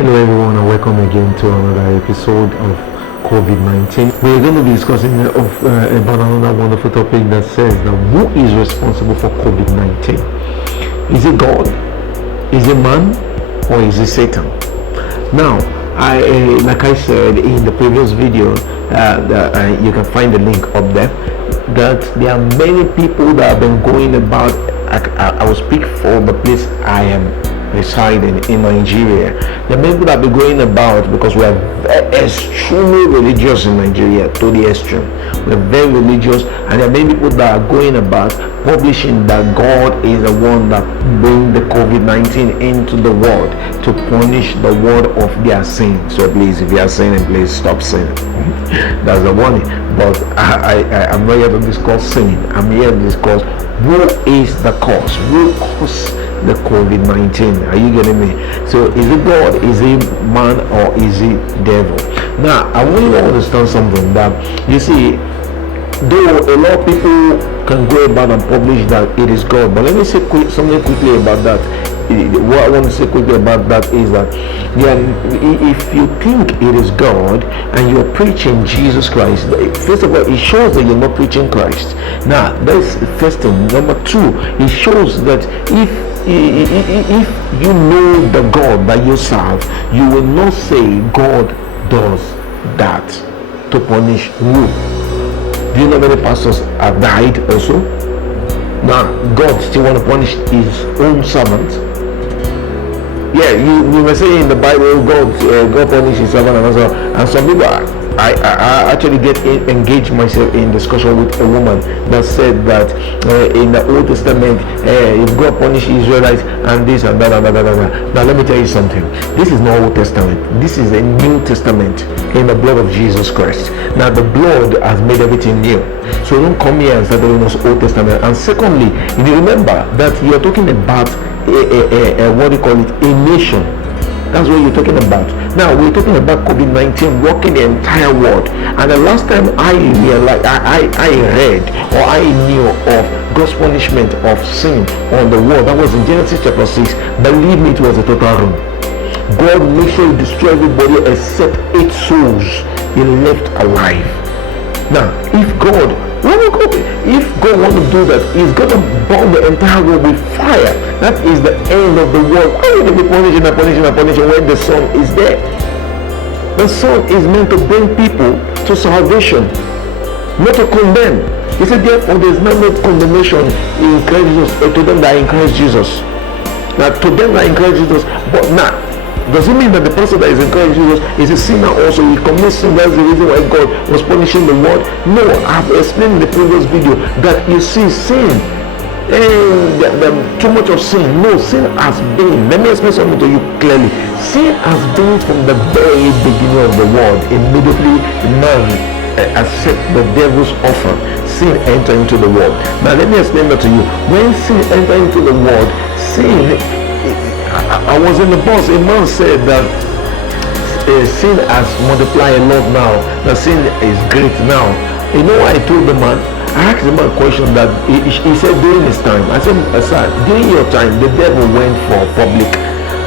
Hello everyone and welcome again to another episode of COVID-19. We are going to be discussing about another wonderful topic that says that who is responsible for COVID-19? Is it God? Is it man? Or is it Satan? Now, like I said in the previous video, you can find the link up there, that there are many people that have been going about. I will speak for the place I am residing in Nigeria. The many people that be going about, because we are extremely religious in Nigeria, to the extreme. We are very religious, and there are many people that are going about publishing that God is the one that bring the COVID-19 into the world to punish the world of their sin. So please, if you are sinning, please stop sinning. That's the warning. But I'm not here to discuss sin. I'm here to discuss who is the cause. Who caused the COVID-19? Are you getting me? So is it God, is it man, or is it devil? Now I want you to understand something, that you see, though a lot of people can go about and publish that it is God, but let me say something quickly about that. What I want to say quickly about that is that if you think it is God and you're preaching Jesus Christ, first of all, it shows that you're not preaching Christ. Now that's the first thing. Number two, it shows that if you know the God that you serve, you will not say God does that to punish you. Do you know many pastors have died also? Now God still want to punish his own servant. Yeah, you were saying in the Bible, God punished his servant, and some people, I actually engaged myself in discussion with a woman that said that in the Old Testament, if God punished Israelites and this and that and that. Now let me tell you something. This is not Old Testament. This is a New Testament in the blood of Jesus Christ. Now the blood has made everything new. So don't come here and start telling us Old Testament. And secondly, you remember that you're talking about what do you call it, a nation. That's what you're talking about. Now we're talking about COVID-19 walking the entire world. And the last time I realized, I read or I knew of God's punishment of sin on the world, that was in Genesis chapter 6. Believe me, it was a total wrong. God made sure he destroyed everybody except 8 souls he left alive. Now if God want to do that, he's going to burn the entire world with fire. That is the end of the world. Why would they be punishing when the Son is there? The Son is meant to bring people to salvation, not to condemn. He said, therefore there is no condemnation in Christ Jesus, to them that are in Christ Jesus. Now to them that are in Christ Jesus, but now, does it mean that the person that is in Christ Jesus is a sinner also? He commits sin. That's the reason why God was punishing the world? No, I've explained in the previous video that you see sin, too much of sin. No, sin has been, let me explain something to you clearly. Sin has been from the very beginning of the world. Immediately man accept the devil's offer, sin enter into the world. Now let me explain that to you. When sin enter into the world, sin, I was in the bus, a man said that sin has multiplied a lot now, that sin is great now. You know what I told the man? I asked him a question that he said during his time. I said, sir, during your time, the devil went for public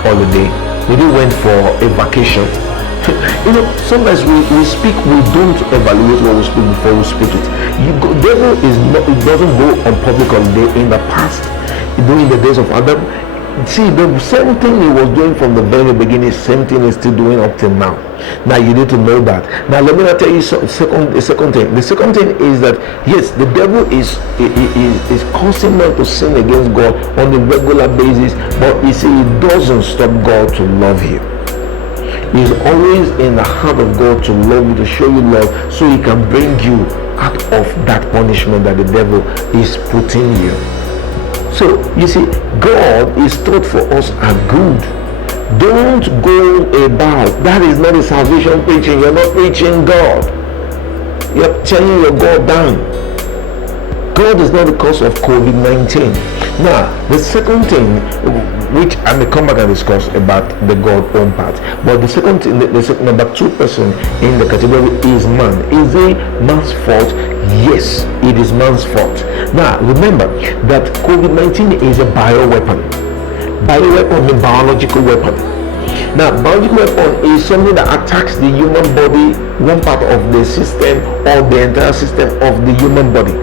holiday. He didn't went for a vacation. You know, sometimes we speak, we don't evaluate what we speak before we speak it. Devil it doesn't go on public holiday. In the past, during the days of Adam, see, the same thing he was doing from the very beginning, same thing he's still doing up till now. Now you need to know that. Now let me tell you the second thing. The second thing is that yes, the devil is causing man to sin against God on a regular basis, but you see, it doesn't stop God to love you. He's always in the heart of God to love you, to show you love, so he can bring you out of that punishment that the devil is putting you. So you see, God is taught for us are good. Don't go about. That is not a salvation preaching. You're not preaching God. You're tearing your God down. God is not the cause of COVID-19. Now, the second thing, which I may come back and discuss about the God own part, but the second thing, the number 2 person in the category is man. Is it man's fault? Yes, it is man's fault. Now, remember that COVID-19 is a bioweapon. Bioweapon means biological weapon. Now, biological weapon is something that attacks the human body, one part of the system or the entire system of the human body.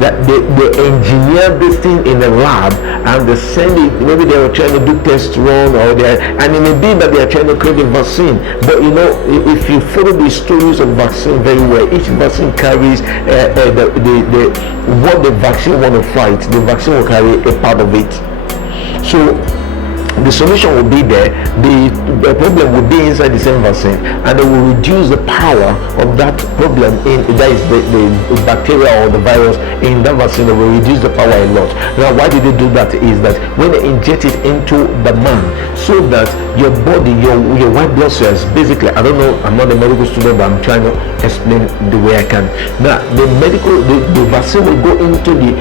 That they engineer this thing in a lab and they send it. Maybe they were trying to do test run, or and it may be that they are trying to create a vaccine. But you know, if you follow the stories of vaccine very well, each vaccine carries what the vaccine want to fight. The vaccine will carry a part of it. So the solution will be there. The problem will be inside the same vaccine, and they will reduce the power of that problem in that is the bacteria or the virus in that vaccine. They will reduce the power a lot. Now, why did they do that? Is that when they inject it into the man, so that your body, your white blood cells, basically, I don't know, I'm not a medical student, but I'm trying to explain the way I can. Now, the vaccine will go into the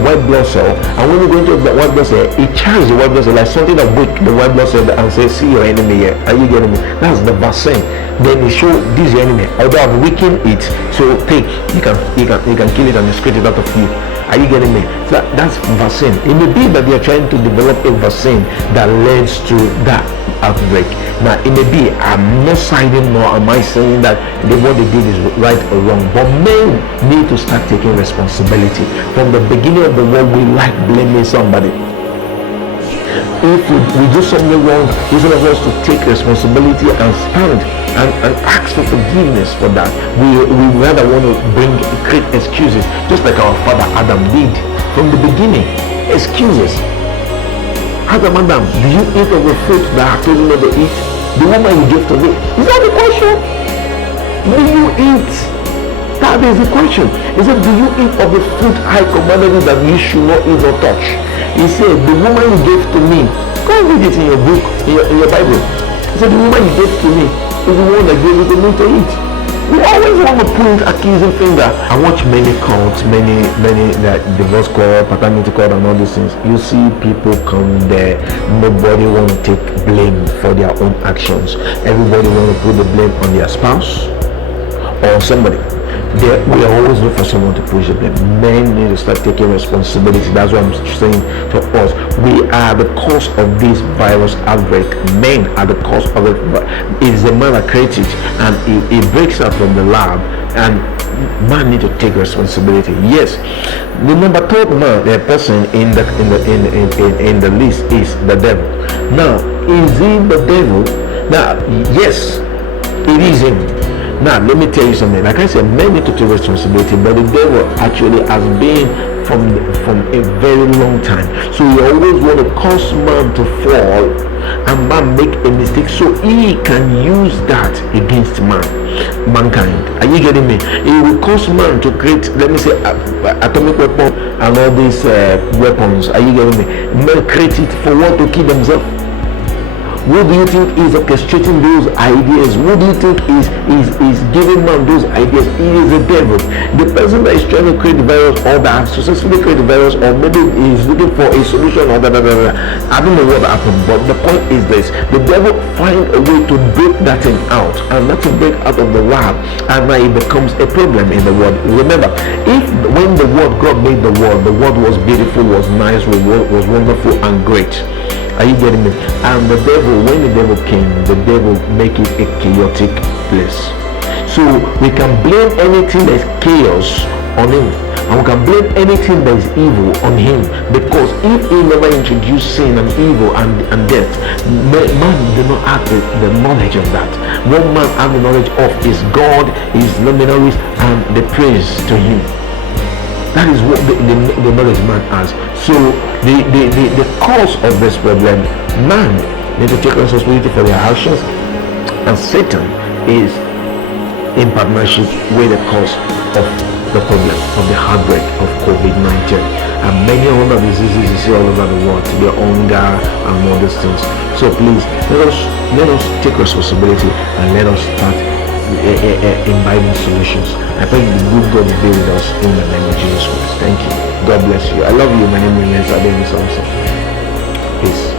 white blood cell, and when you go into the white blood cell, it charges the white blood cell like something that break the white blood cell and say, see your enemy here. Are you getting me? That's the vaccine. Then it show this is your enemy. Although I've weakened it, so take, you can kill it and scratch it out of you. Are you getting me? So that's vaccine. It may be that they are trying to develop a vaccine that leads to that outbreak. Now, it may be, I'm not siding nor am I saying that what they did is right or wrong, but men need to start taking responsibility. From the beginning of the world, we like blaming somebody. If we do something wrong, instead of us to take responsibility and stand and ask for forgiveness for that, we rather want to create excuses, just like our father Adam did from the beginning. Excuses. Adam, do you eat of the fruit that I told you not to eat? The woman you gave to me. Is that the question? Do you eat? That is the question. He said, do you eat of the fruit I commanded you that you should not eat or touch? He said, the woman you gave to me, go and read it in your book, in your Bible. He said, the woman you gave to me is the one that gave it to me to eat. We always want to point accusing finger. I watch many cults, many that divorce court, paternity court, and all these things. You see people come there, nobody want to take blame for their own actions. Everybody want to put the blame on their spouse or somebody. We are always looking for someone to push the blame. Men need to start taking responsibility. That's what I'm saying to us. We are the cause of this virus outbreak. Men are the cause of it. It's the man that creates it, and it breaks out from the lab, and man need to take responsibility. Yes, the number third man, the person in the list is the devil. Now, is he the devil? Now, yes, it is him. Now, let me tell you something. Like I said, men need to take responsibility, but the devil actually has been from a very long time. So he always want to cause man to fall and man make a mistake, so he can use that against mankind. Are you getting me? He will cause man to create, let me say, atomic weapon and all these weapons. Are you getting me? Men create it for what? To kill themselves. What do you think is orchestrating those ideas? What do you think is giving man those ideas? It is the devil. The person that is trying to create the virus, or that has successfully created the virus, or maybe is looking for a solution, or I don't know what happened, but the point is this: the devil find a way to break that thing out, and that thing break out of the lab, and now it becomes a problem in the world. Remember, when God made the world was beautiful, was nice, was wonderful and great. Are you getting me? And the devil, when the devil came, the devil make it a chaotic place. So we can blame anything that is chaos on him, and we can blame anything that is evil on him, because if he never introduced sin and evil and death, man do not have the knowledge of that. What man have the knowledge of is God, his luminaries, and the praise to him. That is what the knowledge man has. So the cause of this problem, man need to take responsibility for their actions, and Satan is in partnership with the cause of the problem of the outbreak of COVID-19 and many other diseases you see all over the world, the hunger and all these things. So please let us take responsibility and let us start imbibing solutions. I pray the good God will be with us in the name of Jesus Christ. Thank you. God bless you. I love you. My name is Abel Samson. Peace.